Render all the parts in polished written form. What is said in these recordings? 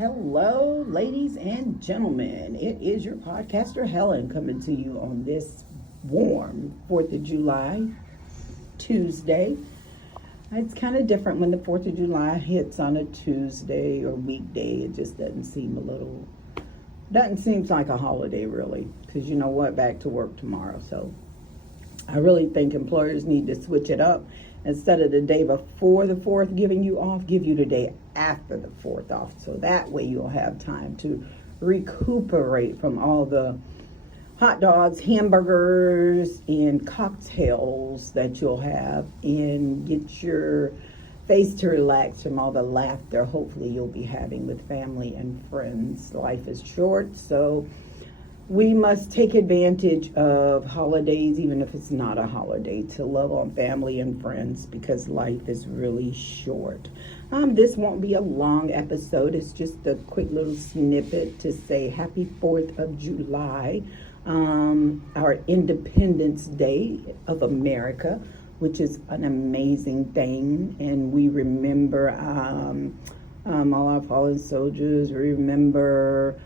Hello, ladies and gentlemen. It is your podcaster Helen coming to you on this warm 4th of July Tuesday. It's kind of different when the 4th of July hits on a Tuesday or weekday. It just doesn't seem like a holiday really, because you know what, back to work tomorrow. So I really think employers need to switch it up. Instead of the day before the 4th giving you off, give you the day after the 4th off. So that way you'll have time to recuperate from all the hot dogs, hamburgers, and cocktails that you'll have, and get your face to relax from all the laughter hopefully you'll be having with family and friends. Life is short, so we must take advantage of holidays, even if it's not a holiday, to love on family and friends, because life is really short. This won't be a long episode. It's just a quick little snippet to say happy 4th of July, our Independence Day of America, which is an amazing thing. And we remember all our fallen soldiers. We remember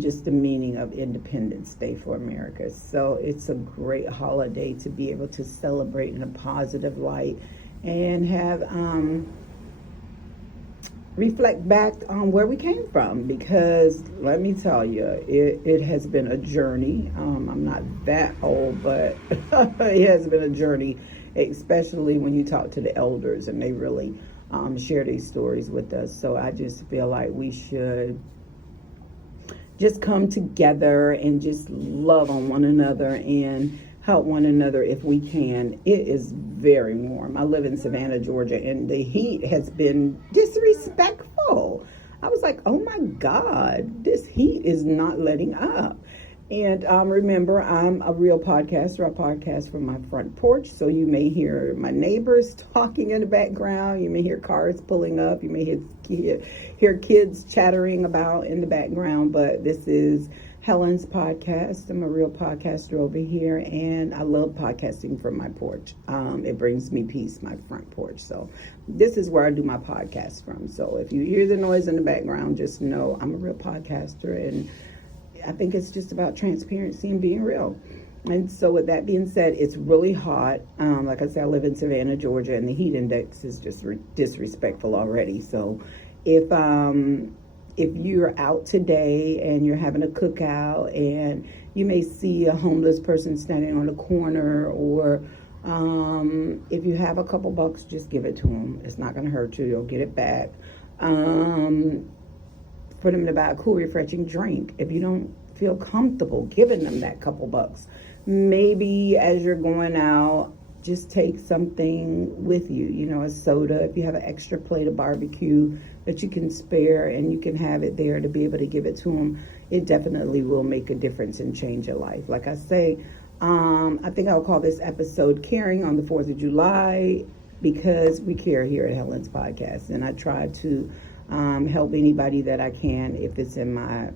just the meaning of Independence Day for America. So it's a great holiday to be able to celebrate in a positive light and have reflect back on where we came from, because let me tell you, it has been a journey. I'm not that old, but it has been a journey, especially when you talk to the elders and they really share these stories with us. So I just feel like we should just come together and just love on one another and help one another if we can. It is very warm. I live in Savannah, Georgia, and the heat has been disrespectful. I was like, oh my God, this heat is not letting up. And remember, I'm a real podcaster. I podcast from my front porch, so you may hear my neighbors talking in the background. You may hear cars pulling up. You may hear kids chattering about in the background, but this is Helen's podcast. I'm a real podcaster over here, and I love podcasting from my porch. It brings me peace, my front porch. So this is where I do my podcast from. So if you hear the noise in the background, just know I'm a real podcaster, and I think it's just about transparency and being real. And so with that being said, it's really hot. Like I said, I live in Savannah, Georgia, and the heat index is just disrespectful already. So if you're out today and you're having a cookout and you may see a homeless person standing on the corner, or if you have a couple bucks, just give it to them. It's not going to hurt you. You'll get it back. For them to buy a cool, refreshing drink. If you don't feel comfortable giving them that couple bucks, maybe as you're going out, just take something with you, a soda. If you have an extra plate of barbecue that you can spare and you can have it there to be able to give it to them, it definitely will make a difference and change your life. Like I say, I think I'll call this episode Caring on the 4th of July, because we care here at Helen's Podcast, and I try to help anybody that I can if it's in my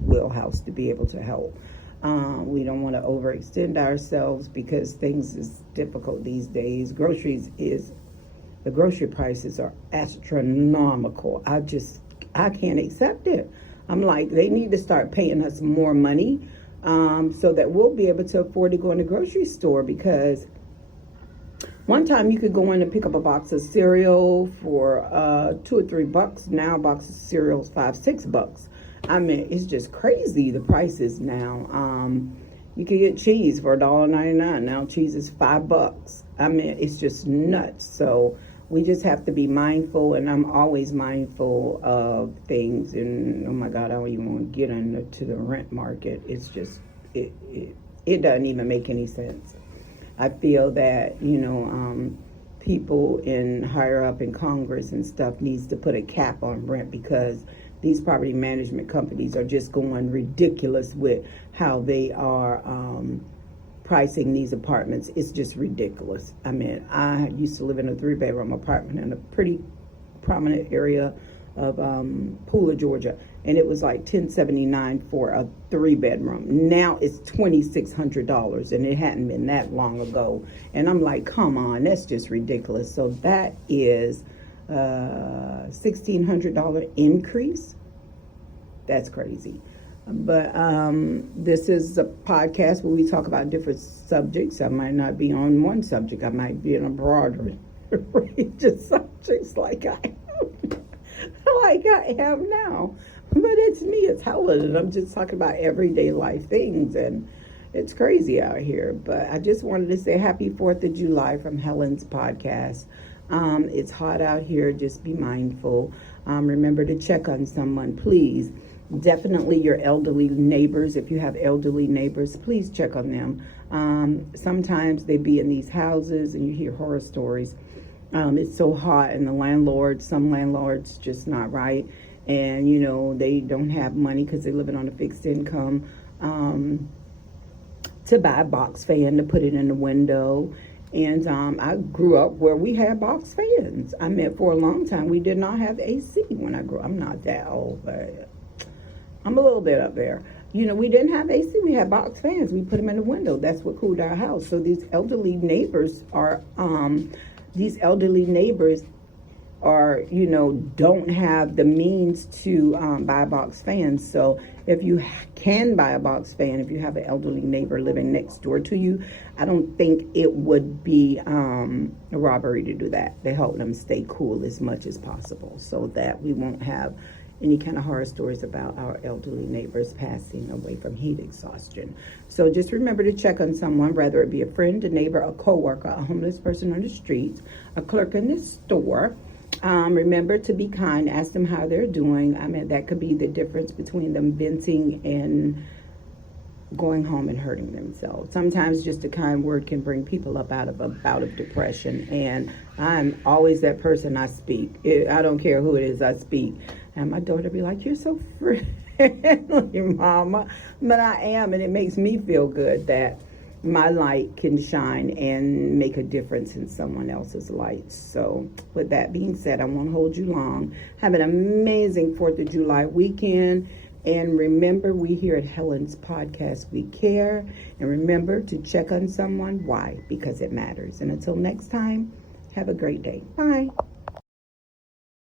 wheelhouse to be able to help. We don't want to overextend ourselves because things is difficult these days. The grocery prices are astronomical. I can't accept it. I'm like, they need to start paying us more money so that we'll be able to afford to go in the grocery store, because one time you could go in and pick up a box of cereal for $2 or $3. Now a box of cereal is $5-6. I mean, it's just crazy, the prices now. You can get cheese for $1.99. Now cheese is $5. I mean, it's just nuts. So we just have to be mindful, and I'm always mindful of things. And oh my God, I don't even want to get into the rent market. It's just, it doesn't even make any sense. I feel that, people in higher up in Congress and stuff needs to put a cap on rent, because these property management companies are just going ridiculous with how they are pricing these apartments. It's just ridiculous. I mean, I used to live in a 3-bedroom apartment in a pretty prominent area of Pooler, Georgia, and it was like $1,079 for a 3-bedroom. Now it's $2,600, and it hadn't been that long ago. And I'm like, come on, that's just ridiculous. So that is $1,600 increase. That's crazy. But this is a podcast where we talk about different subjects. I might not be on one subject. I might be in a broader range of subjects like I am now. But it's me, it's Helen, and I'm just talking about everyday life things, and it's crazy out here. But I just wanted to say happy 4th of July from Helen's podcast. It's hot out here. Just be mindful. Remember to check on someone, please. Definitely your elderly neighbors. If you have elderly neighbors, please check on them. Sometimes they be in these houses and you hear horror stories. It's so hot, and some landlords just not right. And, they don't have money because they're living on a fixed income to buy a box fan to put it in the window. And I grew up where we had box fans. I mean, for a long time, we did not have AC when I grew up. I'm not that old, but I'm a little bit up there. We didn't have AC. We had box fans. We put them in the window. That's what cooled our house. So these elderly neighbors are, don't have the means to buy box fans. So if you can buy a box fan, if you have an elderly neighbor living next door to you, I don't think it would be a robbery to do that, to help them stay cool as much as possible, so that we won't have any kind of horror stories about our elderly neighbors passing away from heat exhaustion. So just remember to check on someone, whether it be a friend, a neighbor, a coworker, a homeless person on the streets, a clerk in the store. Remember to be kind. Ask them how they're doing. I mean, that could be the difference between them venting and going home and hurting themselves. Sometimes just a kind word can bring people up out of a bout of depression. And I'm always that person. I speak. I don't care who it is. I speak. And my daughter be like, "You're so friendly, Mama." But I am, and it makes me feel good that my light can shine and make a difference in someone else's light. So with that being said, I won't hold you long. Have an amazing 4th of July weekend. And remember, we here at Helen's Podcast, we care. And remember to check on someone. Why? Because it matters. And until next time, have a great day. Bye.